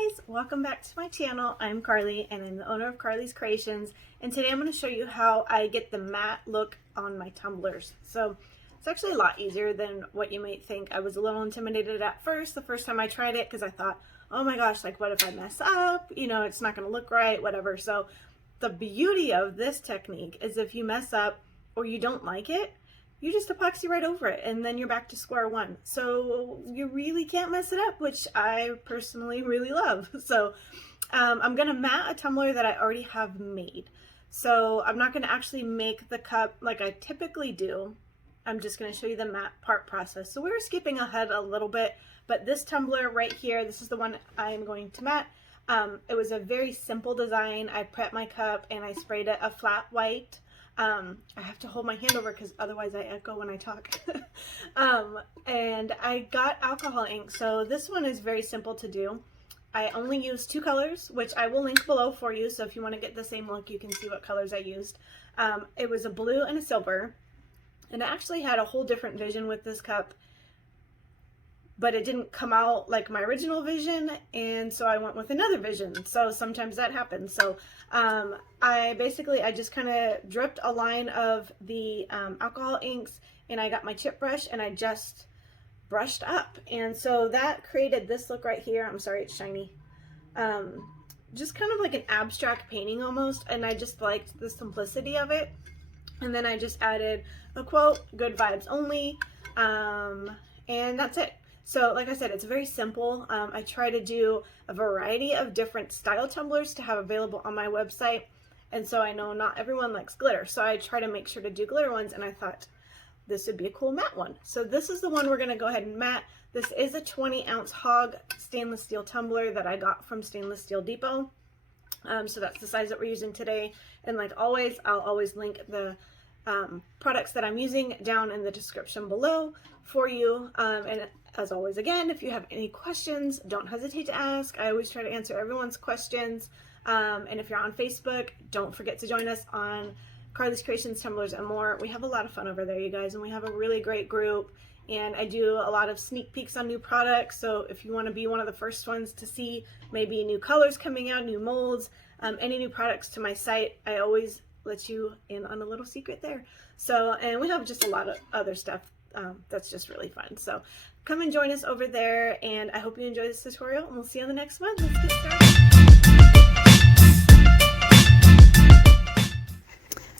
guys, welcome back to my channel. I'm Carly and I'm the owner of Carly's Creations, and today I'm going to show you how I get the matte look on my tumblers. So it's actually a lot easier than what you might think. I was a little intimidated at first, the first time I tried it, because I thought, oh my gosh, like what if I mess up? You know, it's not going to look right, whatever. So the beauty of this technique is if you mess up or you don't like it, you just epoxy right over it and then you're back to square one. So you really can't mess it up, which I personally really love. So I'm gonna mat a tumbler that I already have made. So I'm not gonna actually make the cup like I typically do. I'm just gonna show you the mat part process. So we're skipping ahead a little bit, but this tumbler right here, this is the one I'm going to mat. It was a very simple design. I prepped my cup and I sprayed it a flat white. I have to hold my hand over because otherwise I echo when I talk. And I got alcohol ink. So this one is very simple to do. I only used two colors, which I will link below for you. So if you want to get the same look, you can see what colors I used. It was a blue and a silver. And I actually had a whole different vision with this cup, but it didn't come out like my original vision, and so I went with another vision. So sometimes that happens. So I just kind of dripped a line of the alcohol inks, and I got my chip brush and I just brushed up, and so that created this look right here. I'm sorry, it's shiny. Just kind of like an abstract painting almost, and I just liked the simplicity of it. And then I just added a quote, "Good vibes only," and that's it. So like I said, it's very simple. I try to do a variety of different style tumblers to have available on my website. And so I know not everyone likes glitter. So I try to make sure to do glitter ones, and I thought this would be a cool matte one. So this is the one we're gonna go ahead and matte. This is a 20-ounce Hogg stainless steel tumbler that I got from Stainless Steel Depot. So that's the size that we're using today. And like always, I'll always link the products that I'm using down in the description below for you. And as always, again, if you have any questions, don't hesitate to ask. I always try to answer everyone's questions. And if you're on Facebook, don't forget to join us on Carly's Creations, Tumblers, and More. We have a lot of fun over there, you guys, and we have a really great group. And I do a lot of sneak peeks on new products. So if you want to be one of the first ones to see maybe new colors coming out, new molds, any new products to my site, I always let you in on a little secret there. So, and we have just a lot of other stuff that's just really fun. So come and join us over there, and I hope you enjoy this tutorial, and we'll see you on the next one. Let's get started.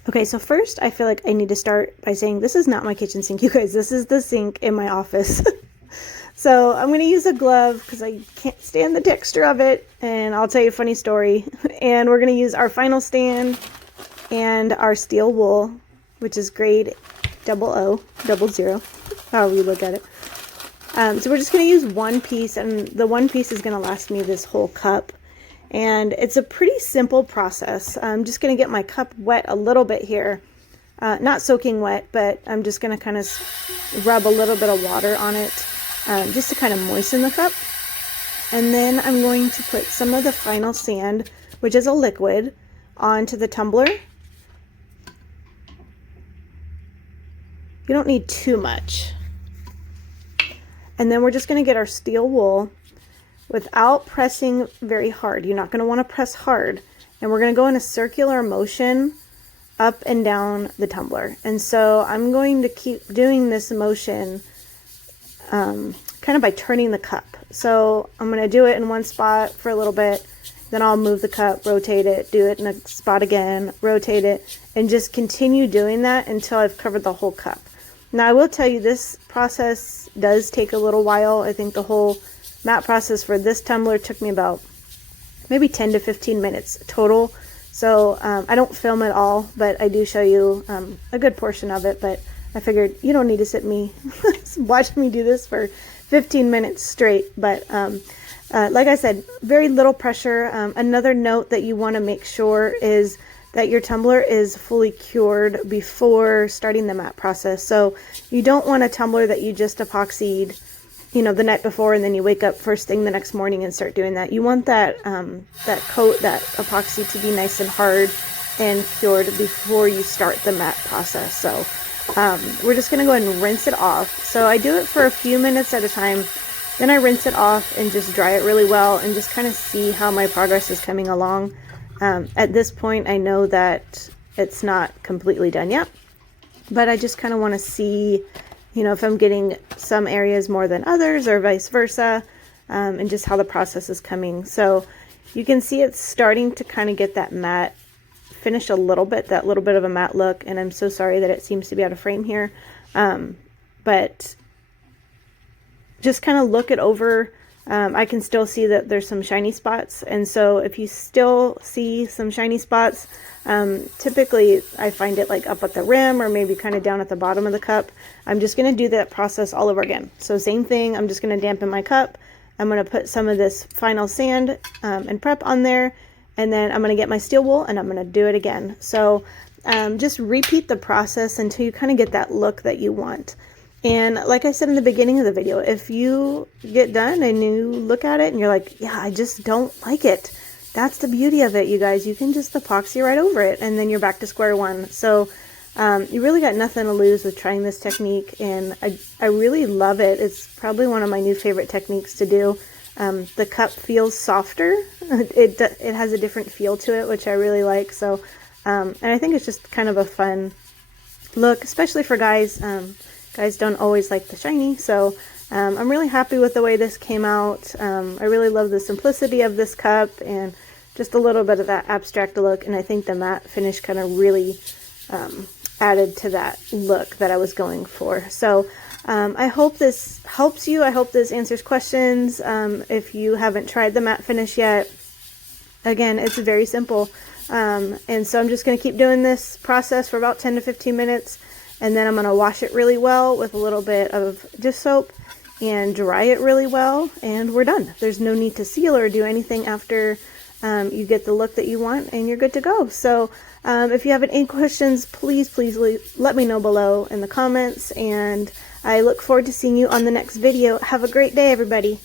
Okay, so first I feel like I need to start by saying this is not my kitchen sink, you guys. This is the sink in my office. So I'm going to use a glove because I can't stand the texture of it, and I'll tell you a funny story. And we're going to use our final stand and our steel wool, which is grade 00, however you look at it. So we're just going to use one piece, and the one piece is going to last me this whole cup. And it's a pretty simple process. I'm just going to get my cup wet a little bit here. Not soaking wet, but I'm just going to kind of rub a little bit of water on it just to kind of moisten the cup. And then I'm going to put some of the final sand, which is a liquid, onto the tumbler. You don't need too much. And then we're just going to get our steel wool without pressing very hard. You're not going to want to press hard. And we're going to go in a circular motion up and down the tumbler. And so I'm going to keep doing this motion kind of by turning the cup. So I'm going to do it in one spot for a little bit. Then I'll move the cup, rotate it, do it in a spot again, rotate it, and just continue doing that until I've covered the whole cup. Now I will tell you this process does take a little while. I think the whole matte process for this tumbler took me about maybe 10 to 15 minutes total. So I don't film it all, but I do show you a good portion of it. But I figured you don't need to sit me watch me do this for 15 minutes straight. But like I said, very little pressure. Another note that you want to make sure is that your tumbler is fully cured before starting the matte process. So you don't want a tumbler that you just epoxied, you know, the night before, and then you wake up first thing the next morning and start doing that. You want that that coat, that epoxy, to be nice and hard and cured before you start the matte process. So we're just going to go ahead and rinse it off. So I do it for a few minutes at a time, Then I rinse it off and just dry it really well and just kind of see how my progress is coming along. At this point, I know that it's not completely done yet, but I just kind of want to see, you know, if I'm getting some areas more than others or vice versa, and just how the process is coming. So you can see it's starting to kind of get that matte finish a little bit, that little bit of a matte look, and I'm so sorry that it seems to be out of frame here, but just kind of look it over. I can still see that there's some shiny spots, and so if you still see some shiny spots, typically I find it like up at the rim or maybe kind of down at the bottom of the cup. I'm just going to do that process all over again. So same thing, I'm just going to dampen my cup. I'm going to put some of this final sand and prep on there, and then I'm going to get my steel wool and I'm going to do it again. So just repeat the process until you kind of get that look that you want. And like I said in the beginning of the video, if you get done and you look at it and you're like, yeah, I just don't like it, that's the beauty of it, you guys. You can just epoxy right over it and then you're back to square one. So you really got nothing to lose with trying this technique, and I really love it. It's probably one of my new favorite techniques to do. The cup feels softer. It has a different feel to it, which I really like. So, and I think it's just kind of a fun look, especially for guys. Guys don't always like the shiny, so I'm really happy with the way this came out. I really love the simplicity of this cup and just a little bit of that abstract look, and I think the matte finish kind of really added to that look that I was going for. So I hope this helps you. I hope this answers questions. If you haven't tried the matte finish yet, again, it's very simple. And so I'm just going to keep doing this process for about 10 to 15 minutes. And then I'm going to wash it really well with a little bit of dish soap and dry it really well, and we're done. There's no need to seal or do anything after you get the look that you want, and you're good to go. So if you have any questions, please let me know below in the comments, and I look forward to seeing you on the next video. Have a great day, everybody.